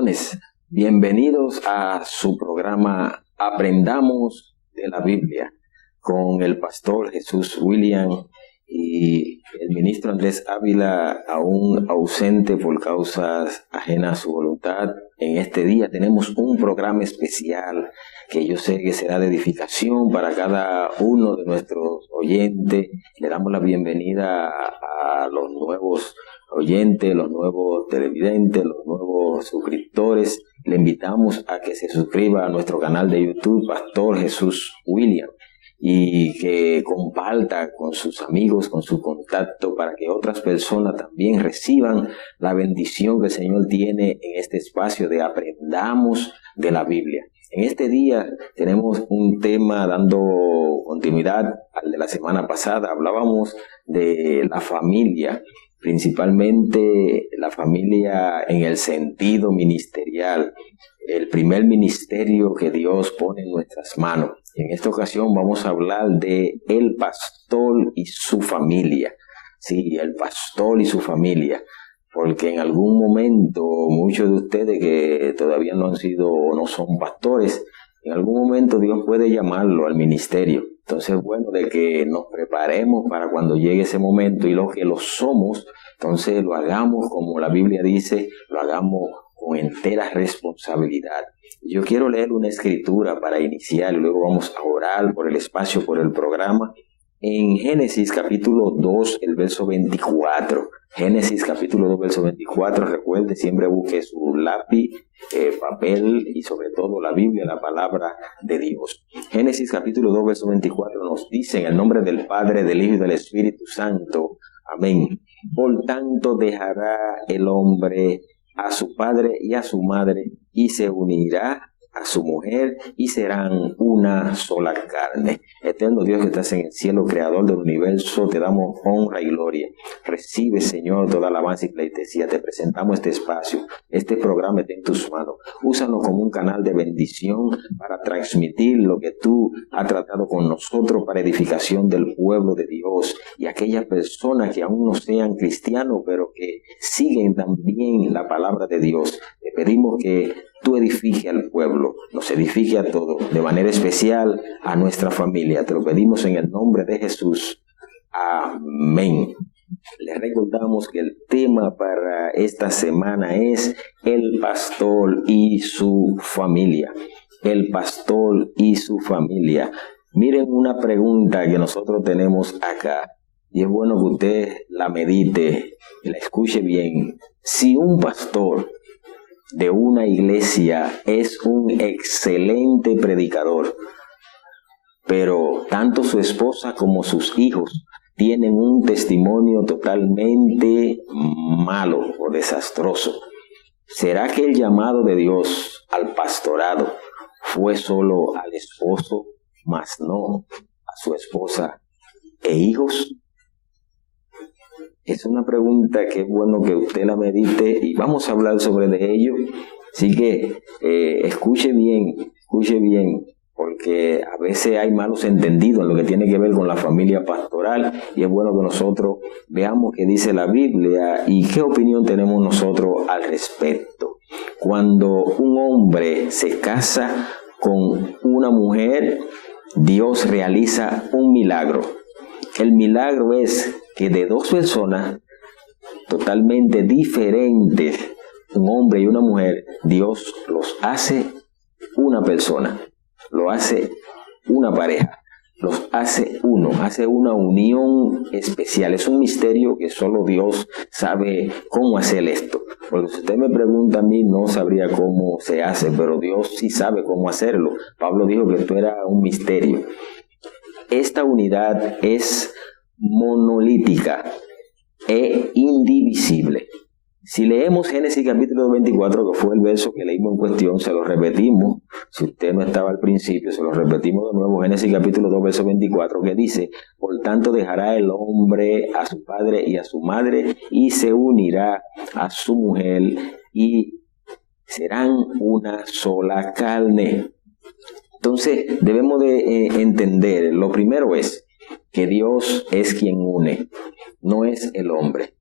Bendiciones. Bienvenidos a su programa Aprendamos de la Biblia con el pastor Jesús William y el ministro Andrés Ávila, aún ausente por causas ajenas a su voluntad. En este día tenemos un programa especial que yo sé que será de edificación para cada uno de nuestros oyentes. Le damos la bienvenida a los nuevos oyentes, los nuevos televidentes, los nuevos suscriptores. Le invitamos a que se suscriba a nuestro canal de YouTube, Pastor Jesús William, y que comparta con sus amigos, con su contacto, para que otras personas también reciban la bendición que el Señor tiene en este espacio de Aprendamos de la Biblia. En este día tenemos un tema dando continuidad al de la semana pasada. Hablábamos de la familia, principalmente la familia en el sentido ministerial, el primer ministerio que Dios pone en nuestras manos. En esta ocasión vamos a hablar de el pastor y su familia. Sí, el pastor y su familia. Porque en algún momento muchos de ustedes que todavía no han sido o no son pastores, en algún momento Dios puede llamarlo al ministerio. Entonces, bueno, de que nos preparemos para cuando llegue ese momento, y los que lo somos, entonces lo hagamos como la Biblia dice, lo hagamos con entera responsabilidad. Yo quiero leer una escritura para iniciar y luego vamos a orar por el espacio, por el programa. En Génesis capítulo 2, el verso 24. Génesis capítulo 2, verso 24. Recuerde, siempre busque su lápiz, papel y sobre todo la Biblia, la palabra de Dios. Génesis capítulo 2, verso 24 nos dice: en el nombre del Padre, del Hijo y del Espíritu Santo. Amén. Por tanto dejará el hombre a su padre y a su madre, y se unirá a su mujer, y serán una sola carne. Eterno Dios que estás en el cielo, creador del universo, te damos honra y gloria. Recibe, Señor, toda alabanza y pleitesía. Te presentamos este espacio, este programa está en tus manos. Úsalo como un canal de bendición para transmitir lo que tú has tratado con nosotros para edificación del pueblo de Dios y aquellas personas que aún no sean cristianos, pero que siguen también la palabra de Dios. Te pedimos que tú edifique al pueblo, nos edifique a todos, de manera especial a nuestra familia. Te lo pedimos en el nombre de Jesús. Amén. Les recordamos que el tema para esta semana es el pastor y su familia. El pastor y su familia. Miren una pregunta que nosotros tenemos acá, y es bueno que usted la medite y la escuche bien. Si un pastor de una iglesia es un excelente predicador, pero tanto su esposa como sus hijos tienen un testimonio totalmente malo o desastroso, ¿será que el llamado de Dios al pastorado fue solo al esposo, mas no a su esposa e hijos? Es una pregunta que es bueno que usted la medite y vamos a hablar sobre de ello. Así que escuche bien, porque a veces hay malos entendidos en lo que tiene que ver con la familia pastoral, y es bueno que nosotros veamos qué dice la Biblia y qué opinión tenemos nosotros al respecto. Cuando un hombre se casa con una mujer, Dios realiza un milagro. El milagro es que de dos personas totalmente diferentes, un hombre y una mujer, Dios los hace una persona, lo hace una pareja, los hace uno, hace una unión especial. Es un misterio que solo Dios sabe cómo hacer esto. Porque si usted me pregunta a mí, no sabría cómo se hace, pero Dios sí sabe cómo hacerlo. Pablo dijo que esto era un misterio. Esta unidad es monolítica e indivisible. Si leemos Génesis capítulo 24, que fue el verso que leímos en cuestión, se lo repetimos. Si usted no estaba al principio, se lo repetimos de nuevo. Génesis capítulo 2, verso 24, que dice: por tanto dejará el hombre a su padre y a su madre, y se unirá a su mujer, y serán una sola carne. Entonces debemos de entender, lo primero es que Dios es quien une, no es el hombre.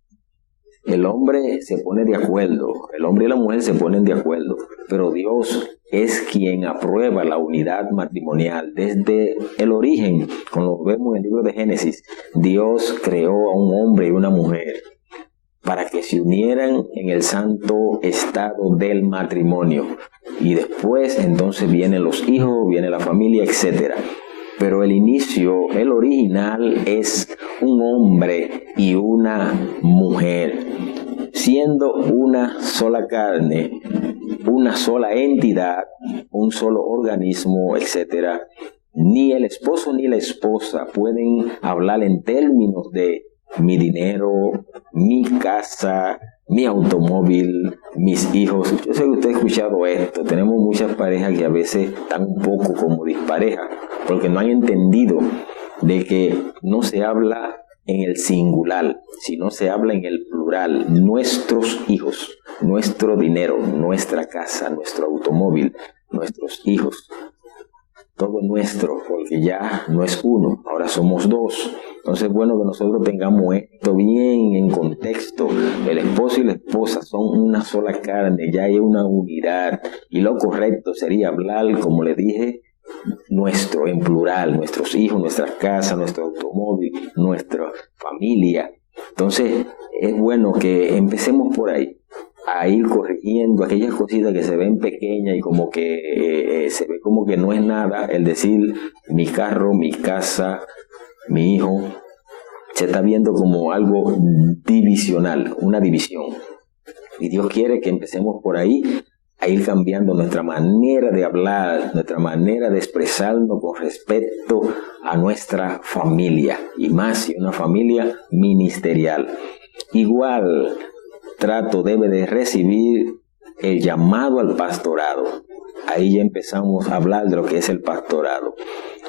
el hombre se pone de acuerdo, el hombre y la mujer se ponen de acuerdo, pero Dios es quien aprueba la unidad matrimonial desde el origen. Como lo vemos en el libro de Génesis, Dios creó a un hombre y una mujer para que se unieran en el santo estado del matrimonio. Y después entonces vienen los hijos, viene la familia, etc. Pero el inicio, el original es un hombre y una mujer, siendo una sola carne, una sola entidad, un solo organismo, etc. Ni el esposo ni la esposa pueden hablar en términos de mi dinero, mi casa, mi automóvil, mis hijos. Yo sé que usted ha escuchado esto. Tenemos muchas parejas que a veces están un poco como disparejas, porque no han entendido de que no se habla en el singular, sino se habla en el plural. Nuestros hijos, nuestro dinero, nuestra casa, nuestro automóvil, nuestros hijos. Todo nuestro, porque ya no es uno, ahora somos dos. Entonces es bueno que nosotros tengamos esto bien en contexto. El esposo y la esposa son una sola carne, ya hay una unidad. Y lo correcto sería hablar, como le dije, nuestro, en plural, nuestros hijos, nuestras casas, nuestro automóvil, nuestra familia. Entonces es bueno que empecemos por ahí, a ir corrigiendo aquellas cositas que se ven pequeñas y como que se ve como que no es nada, el decir mi carro, mi casa, mi hijo, se está viendo como algo divisional, una división. Y Dios quiere que empecemos por ahí a ir cambiando nuestra manera de hablar, nuestra manera de expresarnos con respecto a nuestra familia, y más si una familia ministerial. Igual trato debe de recibir el llamado al pastorado. Ahí ya empezamos a hablar de lo que es el pastorado.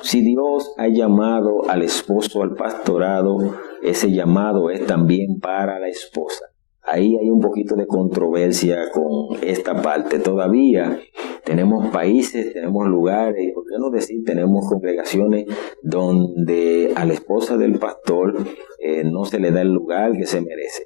Si Dios ha llamado al esposo al pastorado, ese llamado es también para la esposa. Ahí hay un poquito de controversia con esta parte. Todavía tenemos países, tenemos lugares, por qué no decir, tenemos congregaciones donde a la esposa del pastor no se le da el lugar que se merece.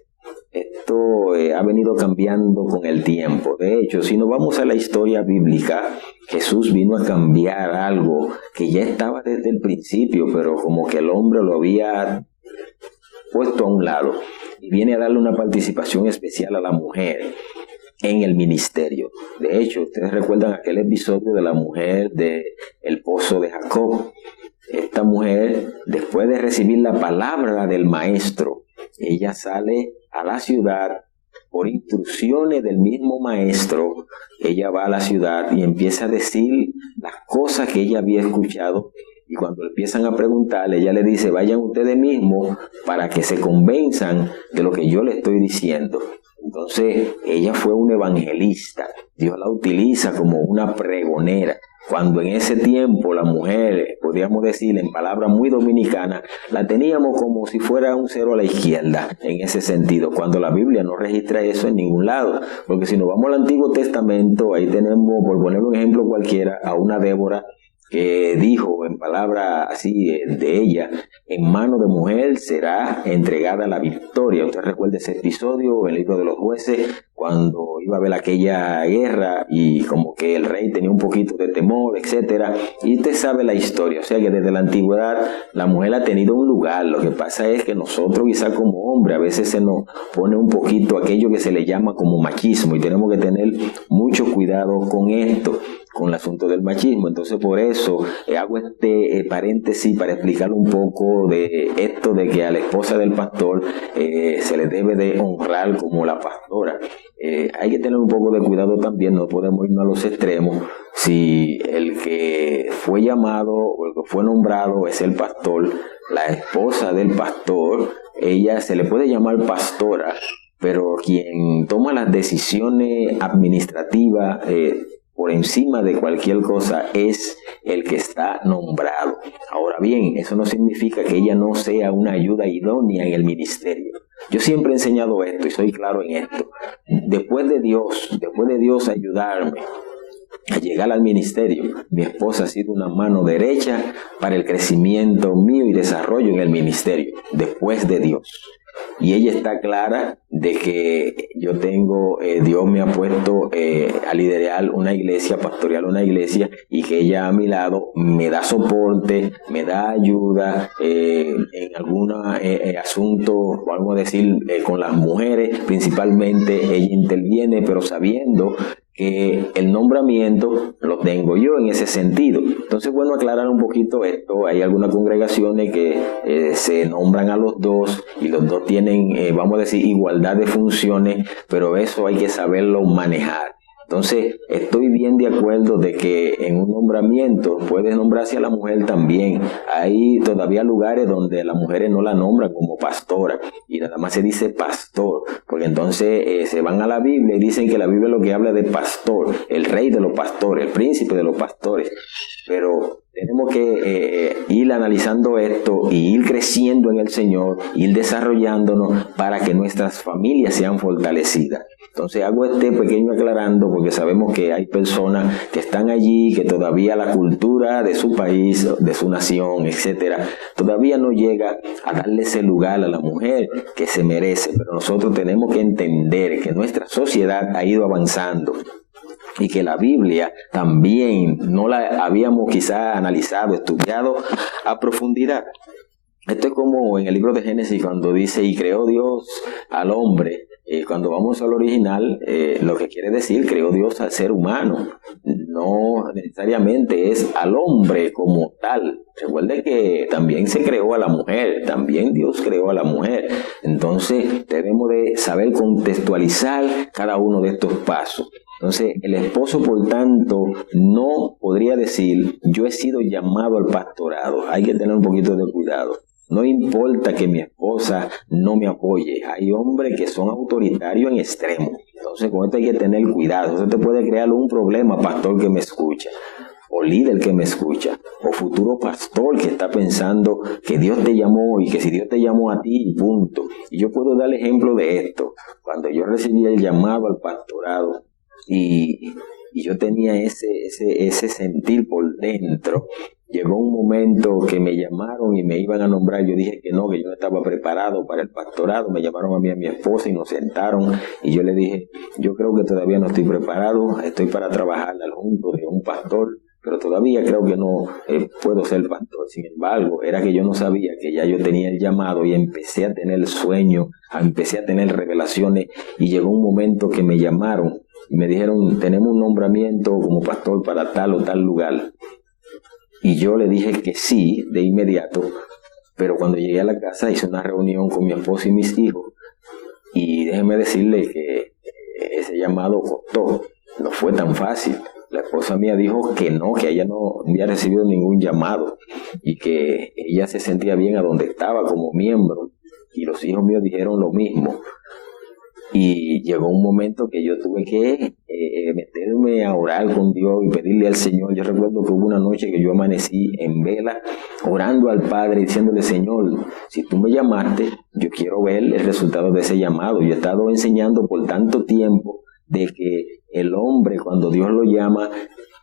Esto ha venido cambiando con el tiempo. De hecho, si nos vamos a la historia bíblica, Jesús vino a cambiar algo que ya estaba desde el principio, pero como que el hombre lo había puesto a un lado. Y viene a darle una participación especial a la mujer en el ministerio. De hecho, ustedes recuerdan aquel episodio de la mujer del pozo de Jacob. Esta mujer, después de recibir la palabra del maestro, ella sale a la ciudad por instrucciones del mismo maestro. Ella va a la ciudad y empieza a decir las cosas que ella había escuchado, y cuando empiezan a preguntarle, ella le dice, vayan ustedes mismos para que se convenzan de lo que yo le estoy diciendo. Entonces ella fue una evangelista. Dios la utiliza como una pregonera. Cuando en ese tiempo la mujer, podríamos decir en palabras muy dominicanas, la teníamos como si fuera un cero a la izquierda, en ese sentido, cuando la Biblia no registra eso en ningún lado. Porque si nos vamos al Antiguo Testamento, ahí tenemos, por poner un ejemplo cualquiera, a una Débora que dijo en palabras así de ella, en mano de mujer será entregada la victoria. Usted recuerda ese episodio en el libro de los Jueces, cuando iba a haber aquella guerra y como que el rey tenía un poquito de temor, etcétera. Y usted sabe la historia, o sea que desde la antigüedad la mujer ha tenido un lugar. Lo que pasa es que nosotros quizá como hombre a veces se nos pone un poquito aquello que se le llama como machismo, y tenemos que tener mucho cuidado con esto, con el asunto del machismo. Entonces por eso hago este paréntesis para explicar un poco de esto de que a la esposa del pastor se le debe de honrar como la pastora. Hay que tener un poco de cuidado también, no podemos irnos a los extremos. Si el que fue llamado o el que fue nombrado es el pastor, la esposa del pastor, ella se le puede llamar pastora, pero quien toma las decisiones administrativas por encima de cualquier cosa es el que está nombrado. Ahora bien, eso no significa que ella no sea una ayuda idónea en el ministerio. Yo siempre he enseñado esto y soy claro en esto. Después de Dios ayudarme a llegar al ministerio, mi esposa ha sido una mano derecha para el crecimiento mío y desarrollo en el ministerio, después de Dios. y ella está clara de que yo tengo, Dios me ha puesto a liderar una iglesia, pastorear una iglesia, y que ella a mi lado me da soporte, me da ayuda en algún asunto, vamos a decir, con las mujeres principalmente. Ella interviene, pero sabiendo que el nombramiento lo tengo yo en ese sentido. Entonces, bueno, aclarar un poquito esto. Hay algunas congregaciones que se nombran a los dos y los dos tienen, vamos a decir, igualdad de funciones, pero eso hay que saberlo manejar. Entonces, estoy bien de acuerdo de que en un nombramiento puede nombrarse a la mujer también. Hay todavía lugares donde las mujeres no la nombran como pastora y nada más se dice pastor, porque entonces se van a la Biblia y dicen que la Biblia lo que habla de pastor, el rey de los pastores, el príncipe de los pastores. Pero tenemos que ir analizando esto y ir creciendo en el Señor, ir desarrollándonos para que nuestras familias sean fortalecidas. Entonces hago este pequeño aclarando porque sabemos que hay personas que están allí, que todavía la cultura de su país, de su nación, etcétera, todavía no llega a darle ese lugar a la mujer que se merece. Pero nosotros tenemos que entender que nuestra sociedad ha ido avanzando y que la Biblia también no la habíamos quizá analizado, estudiado a profundidad. Esto es como en el libro de Génesis cuando dice, y creó Dios al hombre. Cuando vamos al original, lo que quiere decir, creó Dios al ser humano. No necesariamente es al hombre como tal. Recuerde que también se creó a la mujer, también Dios creó a la mujer. Entonces debemos de saber contextualizar cada uno de estos pasos. Entonces, el esposo, por tanto, no podría decir, yo he sido llamado al pastorado. Hay que tener un poquito de cuidado. No importa que mi esposa no me apoye. Hay hombres que son autoritarios en extremo. Entonces, con esto hay que tener cuidado. Eso te puede crear un problema, pastor que me escucha, o líder que me escucha, o futuro pastor que está pensando que Dios te llamó y que si Dios te llamó a ti, punto. Y yo puedo dar ejemplo de esto. Cuando yo recibí el llamado al pastorado, y yo tenía ese sentir por dentro, llegó un momento que me llamaron y me iban a nombrar. Yo dije que no estaba preparado para el pastorado. Me llamaron a mí y a mi esposa y nos sentaron y yo le dije, yo creo que todavía no estoy preparado, estoy para trabajar al junto de un pastor, pero todavía creo que no puedo ser pastor. Sin embargo, era que yo no sabía que ya yo tenía el llamado y empecé a tener sueños, empecé a tener revelaciones, y llegó un momento que me llamaron y me dijeron, tenemos un nombramiento como pastor para tal o tal lugar. Y yo le dije que sí, de inmediato, pero cuando llegué a la casa hice una reunión con mi esposa y mis hijos, y déjeme decirle que ese llamado costó, no fue tan fácil. La esposa mía dijo que no, que ella no había recibido ningún llamado, y que ella se sentía bien a donde estaba como miembro, y los hijos míos dijeron lo mismo. Y llegó un momento que yo tuve que meterme a orar con Dios y pedirle al Señor. Yo recuerdo que hubo una noche que yo amanecí en vela, orando al Padre, diciéndole, Señor, si tú me llamaste, yo quiero ver el resultado de ese llamado. Yo he estado enseñando por tanto tiempo de que el hombre, cuando Dios lo llama,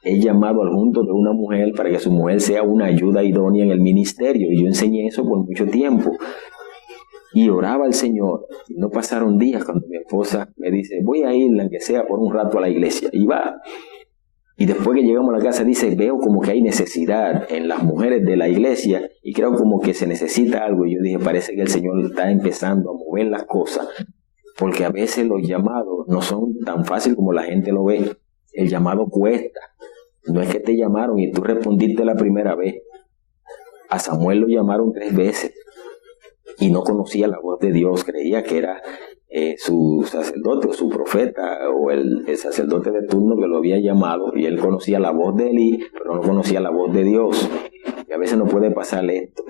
es llamado al junto de una mujer para que su mujer sea una ayuda idónea en el ministerio. Y yo enseñé eso por mucho tiempo. Y oraba al Señor. Y no pasaron días cuando mi esposa me dice, voy a ir, aunque sea por un rato, a la iglesia. Y va. Y después que llegamos a la casa dice, veo como que hay necesidad en las mujeres de la iglesia y creo como que se necesita algo. Y yo dije, parece que el Señor está empezando a mover las cosas, porque a veces los llamados no son tan fáciles como la gente lo ve. El llamado cuesta. No es que te llamaron y tú respondiste la primera vez. A Samuel lo llamaron 3 veces. Y no conocía la voz de Dios, creía que era su sacerdote o su profeta o el sacerdote de turno que lo había llamado, y él conocía la voz de Elí, pero no conocía la voz de Dios. Y a veces no puede pasarle esto.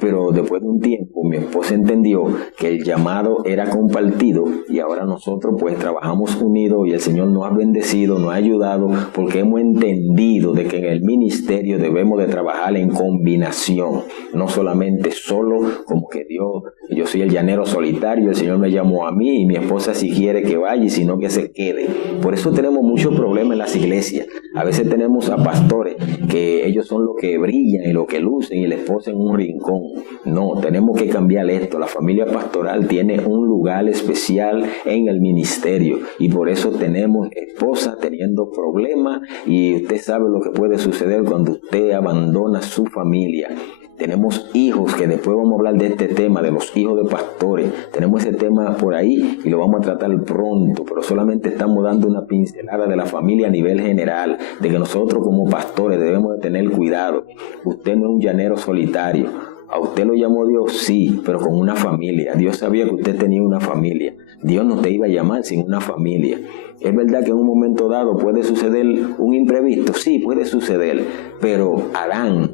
Pero después de un tiempo mi esposa entendió que el llamado era compartido, y ahora nosotros pues trabajamos unidos, y el Señor nos ha bendecido, nos ha ayudado, porque hemos entendido de que en el ministerio debemos de trabajar en combinación, no solamente solo como que Dios Yo soy el llanero solitario, el Señor me llamó a mí y mi esposa si quiere que vaya y si no que se quede. Por eso tenemos muchos problemas en las iglesias. A veces tenemos a pastores que ellos son los que brillan y los que lucen y la esposa en un rincón. No, tenemos que cambiar esto. La familia pastoral tiene un lugar especial en el ministerio y por eso tenemos esposas teniendo problemas y usted sabe lo que puede suceder cuando usted abandona su familia. Tenemos hijos, que después vamos a hablar de este tema, de los hijos de pastores. Tenemos ese tema por ahí y lo vamos a tratar pronto, pero solamente estamos dando una pincelada de la familia a nivel general, de que nosotros como pastores debemos de tener cuidado. Usted no es un llanero solitario. ¿A usted lo llamó Dios? Sí, pero con una familia. Dios sabía que usted tenía una familia. Dios no te iba a llamar sin una familia. Es verdad que en un momento dado puede suceder un imprevisto. Sí, puede suceder, pero Adán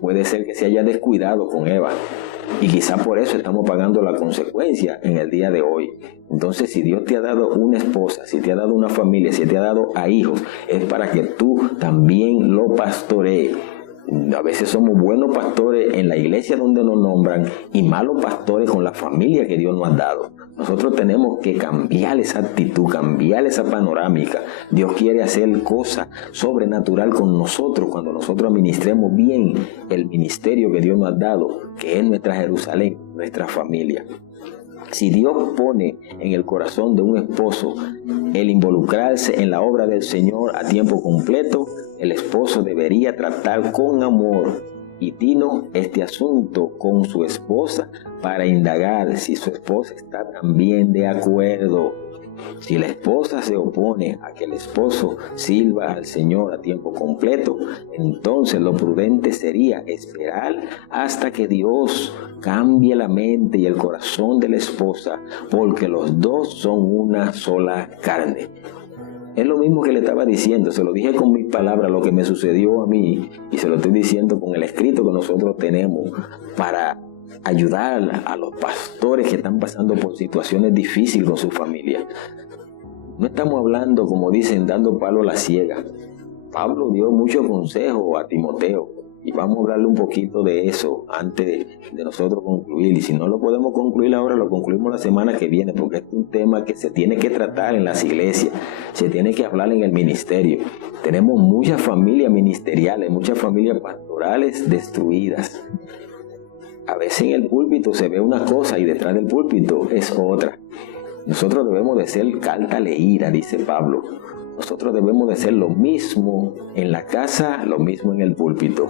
puede ser que se haya descuidado con Eva. Y quizá por eso estamos pagando la consecuencia en el día de hoy. Entonces, si Dios te ha dado una esposa, si te ha dado una familia, si te ha dado a hijos, es para que tú también lo pastorees. A veces somos buenos pastores en la iglesia donde nos nombran y malos pastores con la familia que Dios nos ha dado. Nosotros tenemos que cambiar esa actitud, cambiar esa panorámica. Dios quiere hacer cosas sobrenatural con nosotros cuando nosotros administremos bien el ministerio que Dios nos ha dado, que es nuestra Jerusalén, nuestra familia. Si Dios pone en el corazón de un esposo el involucrarse en la obra del Señor a tiempo completo, el esposo debería tratar con amor y tino este asunto con su esposa para indagar si su esposa está también de acuerdo. Si la esposa se opone a que el esposo sirva al Señor a tiempo completo, entonces lo prudente sería esperar hasta que Dios cambie la mente y el corazón de la esposa, porque los dos son una sola carne. Es lo mismo que le estaba diciendo, se lo dije con mis palabras, lo que me sucedió a mí, y se lo estoy diciendo con el escrito que nosotros tenemos para ayudar a los pastores que están pasando por situaciones difíciles con su familia. No estamos hablando, como dicen, dando palo a la ciega. Pablo dio muchos consejos a Timoteo y vamos a hablarle un poquito de eso antes de nosotros concluir. Y si no lo podemos concluir ahora, lo concluimos la semana que viene, porque es un tema que se tiene que tratar en las iglesias, se tiene que hablar en el ministerio. Tenemos muchas familias ministeriales, muchas familias pastorales destruidas. A veces en el púlpito se ve una cosa y detrás del púlpito es otra. Nosotros debemos de ser carta leída, dice Pablo. Nosotros debemos de ser lo mismo en la casa, lo mismo en el púlpito.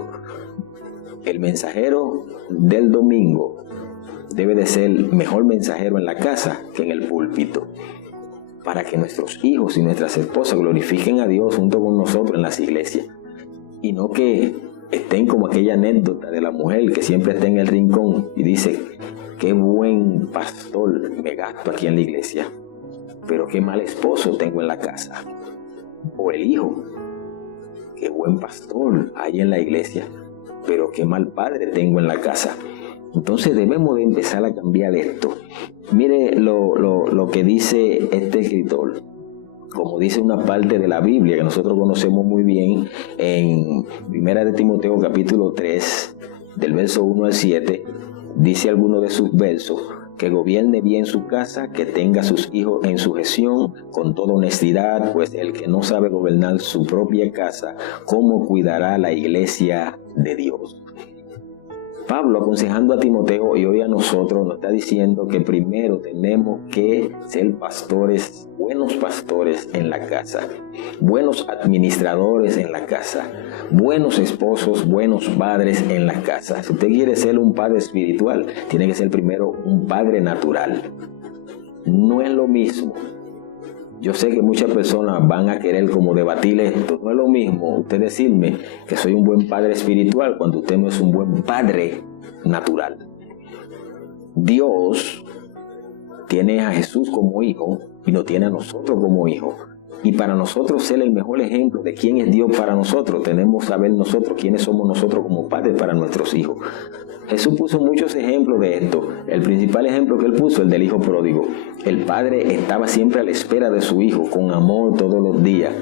El mensajero del domingo debe de ser mejor mensajero en la casa que en el púlpito, para que nuestros hijos y nuestras esposas glorifiquen a Dios junto con nosotros en las iglesias. Y no que estén como aquella anécdota de la mujer que siempre está en el rincón y dice: qué buen pastor me gasto aquí en la iglesia, pero qué mal esposo tengo en la casa. O el hijo: qué buen pastor hay en la iglesia, pero qué mal padre tengo en la casa. Entonces debemos de empezar a cambiar esto. Mire lo que dice este escritor, como dice una parte de la Biblia que nosotros conocemos muy bien, en 1 Timoteo capítulo 3, del verso 1 al 7, dice alguno de sus versos: que gobierne bien su casa, que tenga a sus hijos en sujeción con toda honestidad, pues el que no sabe gobernar su propia casa, ¿cómo cuidará la iglesia de Dios? Pablo, aconsejando a Timoteo y hoy a nosotros, nos está diciendo que primero tenemos que ser pastores, buenos pastores en la casa, buenos administradores en la casa, buenos esposos, buenos padres en la casa. Si usted quiere ser un padre espiritual, tiene que ser primero un padre natural. No es lo mismo. Yo sé que muchas personas van a querer como debatir esto. No es lo mismo usted decirme que soy un buen padre espiritual cuando usted no es un buen padre natural. Dios tiene a Jesús como hijo y nos tiene a nosotros como hijos. Y para nosotros ser el mejor ejemplo de quién es Dios para nosotros, tenemos que saber nosotros quiénes somos nosotros como padres para nuestros hijos. Jesús puso muchos ejemplos de esto. El principal ejemplo que él puso, el del hijo pródigo. El padre estaba siempre a la espera de su hijo, con amor todos los días.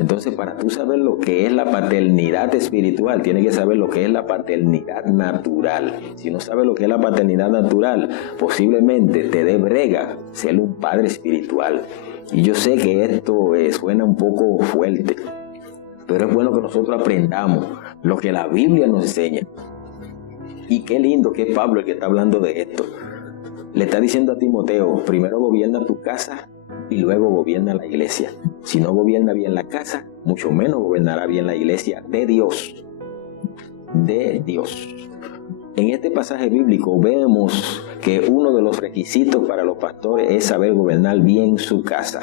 Entonces, para tú saber lo que es la paternidad espiritual, tienes que saber lo que es la paternidad natural. Si no sabes lo que es la paternidad natural, posiblemente te dé brega ser un padre espiritual. Y yo sé que esto suena un poco fuerte, pero es bueno que nosotros aprendamos lo que la Biblia nos enseña. Y qué lindo que es Pablo el que está hablando de esto. Le está diciendo a Timoteo, primero gobierna tu casa y luego gobierna la iglesia. Si no gobierna bien la casa, mucho menos gobernará bien la iglesia de Dios. De Dios. En este pasaje bíblico vemos que uno de los requisitos para los pastores es saber gobernar bien su casa.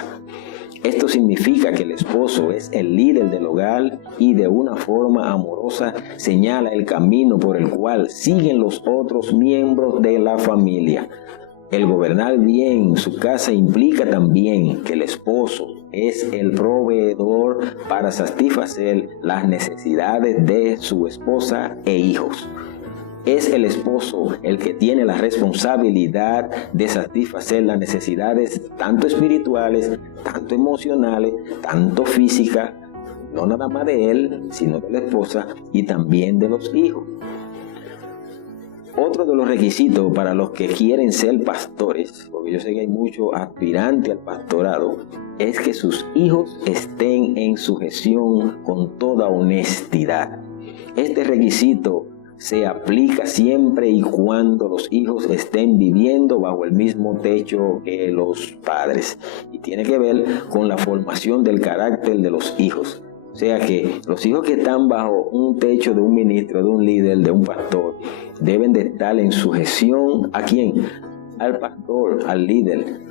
Esto significa que el esposo es el líder del hogar y de una forma amorosa señala el camino por el cual siguen los otros miembros de la familia. El gobernar bien su casa implica también que el esposo es el proveedor para satisfacer las necesidades de su esposa e hijos. Es el esposo el que tiene la responsabilidad de satisfacer las necesidades tanto espirituales, tanto emocionales, tanto físicas, no nada más de él, sino de la esposa y también de los hijos. Otro de los requisitos para los que quieren ser pastores, porque yo sé que hay muchos aspirantes al pastorado, es que sus hijos estén en sujeción con toda honestidad. Este requisito se aplica siempre y cuando los hijos estén viviendo bajo el mismo techo que los padres. Y tiene que ver con la formación del carácter de los hijos. O sea que los hijos que están bajo un techo de un ministro, de un líder, de un pastor, deben de estar en sujeción ¿a quién? Al pastor, al líder.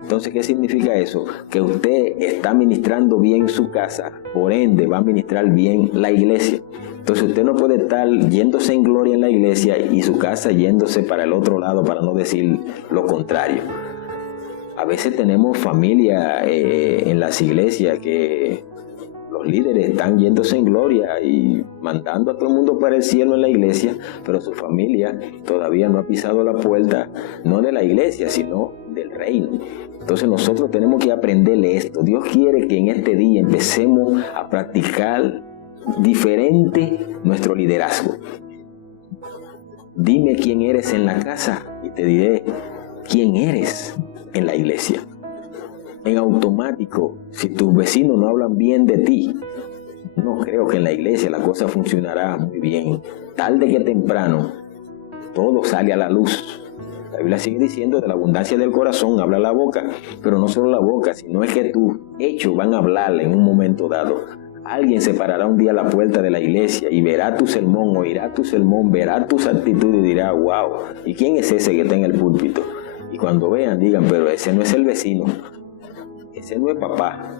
Entonces, ¿qué significa eso? Que usted está ministrando bien su casa, por ende va a ministrar bien la iglesia. Entonces usted no puede estar yéndose en gloria en la iglesia y su casa yéndose para el otro lado, para no decir lo contrario. A veces tenemos familia en las iglesias que los líderes están yéndose en gloria y mandando a todo el mundo para el cielo en la iglesia, pero su familia todavía no ha pisado la puerta, no de la iglesia, sino del reino. Entonces nosotros tenemos que aprenderle esto. Dios quiere que en este día empecemos a practicar diferente nuestro liderazgo. Dime quién eres en la casa y te diré quién eres en la iglesia. En automático, si tus vecinos no hablan bien de ti, no creo que en la iglesia la cosa funcionará muy bien. Tarde que temprano, todo sale a la luz. La Biblia sigue diciendo, de la abundancia del corazón habla la boca, pero no solo la boca, sino es que tus hechos van a hablar en un momento dado. Alguien se parará un día a la puerta de la iglesia y verá tu sermón, oirá tu sermón, verá tus actitudes y dirá, wow, ¿y quién es ese que está en el púlpito? Y cuando vean, digan, pero ese no es el vecino, ese no es papá,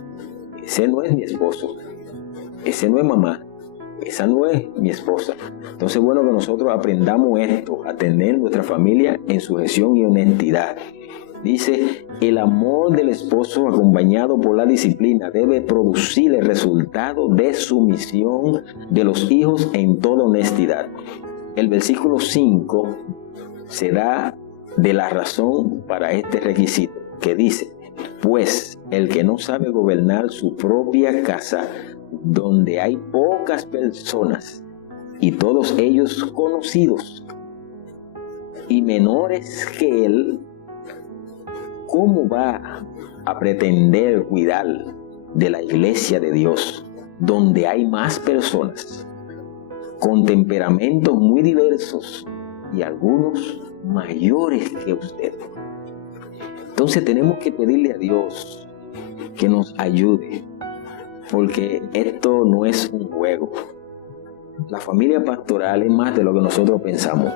ese no es mi esposo, ese no es mamá, esa no es mi esposa. Entonces, bueno, que nosotros aprendamos esto, a tener nuestra familia en sujeción y honestidad. Dice, el amor del esposo acompañado por la disciplina debe producir el resultado de sumisión de los hijos en toda honestidad. El versículo 5 se da de la razón para este requisito, que dice, pues el que no sabe gobernar su propia casa, donde hay pocas personas y todos ellos conocidos y menores que él, ¿cómo va a pretender cuidar de la iglesia de Dios, donde hay más personas con temperamentos muy diversos y algunos mayores que usted? Entonces tenemos que pedirle a Dios que nos ayude, porque esto no es un juego. La familia pastoral es más de lo que nosotros pensamos.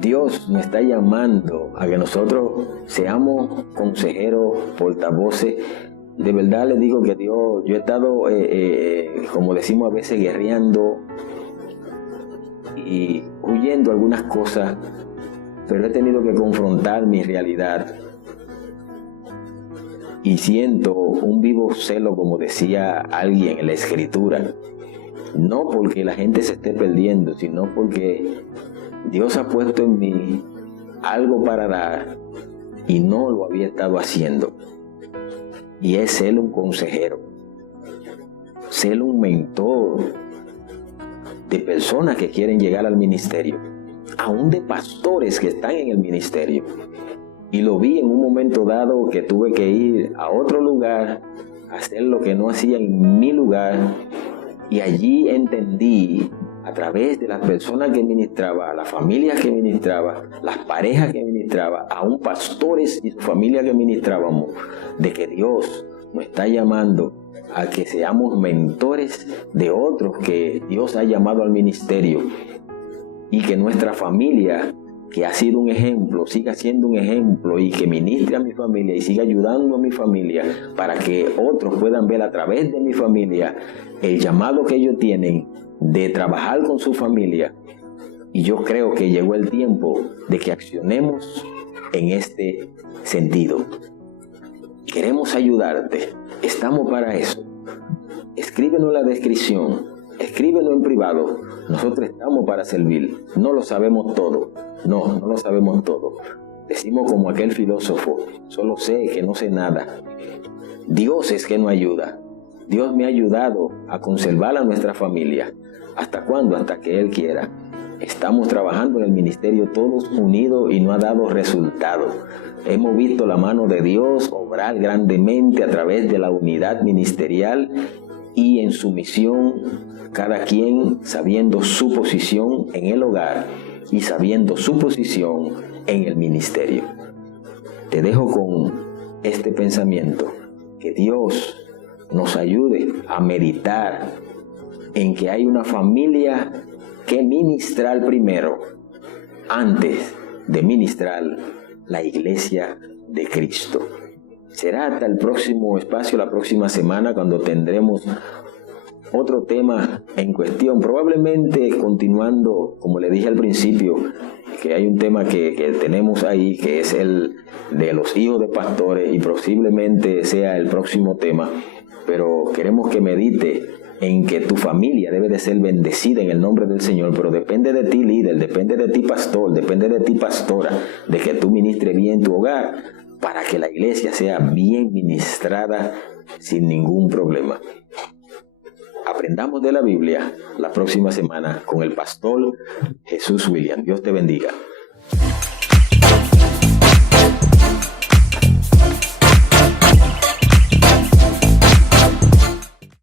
Dios nos está llamando a que nosotros seamos consejeros, portavoces. De verdad les digo que Dios, yo he estado, como decimos a veces, guerreando y huyendo algunas cosas, pero he tenido que confrontar mi realidad. Y siento un vivo celo, como decía alguien en la Escritura, no porque la gente se esté perdiendo, sino porque Dios ha puesto en mí algo para dar y no lo había estado haciendo. Y es Él un consejero. ser un mentor de personas que quieren llegar al ministerio, aún de pastores que están en el ministerio. Y lo vi en un momento dado que tuve que ir a otro lugar, a hacer lo que no hacía en mi lugar, y allí entendí, a través de las personas que ministraba, las familias que ministraba, las parejas que ministraba, aún pastores y su familia que ministrábamos, de que Dios nos está llamando a que seamos mentores de otros que Dios ha llamado al ministerio, y que nuestra familia, que ha sido un ejemplo, siga siendo un ejemplo, y que ministre a mi familia y siga ayudando a mi familia para que otros puedan ver a través de mi familia el llamado que ellos tienen de trabajar con su familia. Y yo creo que llegó el tiempo de que accionemos en este sentido. Queremos ayudarte, estamos para eso. Escríbenos la descripción, escríbenos en privado. Nosotros estamos para servir. No lo sabemos todo. No lo sabemos todo. Decimos como aquel filósofo: solo sé que no sé nada. Dios es que nos ayuda. Dios me ha ayudado a conservar a nuestra familia. ¿Hasta cuándo? Hasta que Él quiera. Estamos trabajando en el ministerio todos unidos y no ha dado resultado. Hemos visto la mano de Dios obrar grandemente a través de la unidad ministerial y en su misión, cada quien sabiendo su posición en el hogar y sabiendo su posición en el ministerio. Te dejo con este pensamiento: que Dios nos ayude a meditar en que hay una familia que ministrar primero, antes de ministrar la iglesia de Cristo. Será hasta el próximo espacio, la próxima semana, cuando tendremos otro tema en cuestión, probablemente continuando, como le dije al principio, que hay un tema que tenemos ahí, que es el de los hijos de pastores, y posiblemente sea el próximo tema, pero queremos que medite en que tu familia debe de ser bendecida en el nombre del Señor, pero depende de ti, líder, depende de ti, pastor, depende de ti, pastora, de que tú ministres bien tu hogar para que la iglesia sea bien ministrada sin ningún problema. Aprendamos de la Biblia la próxima semana con el pastor Jesús William. Dios te bendiga.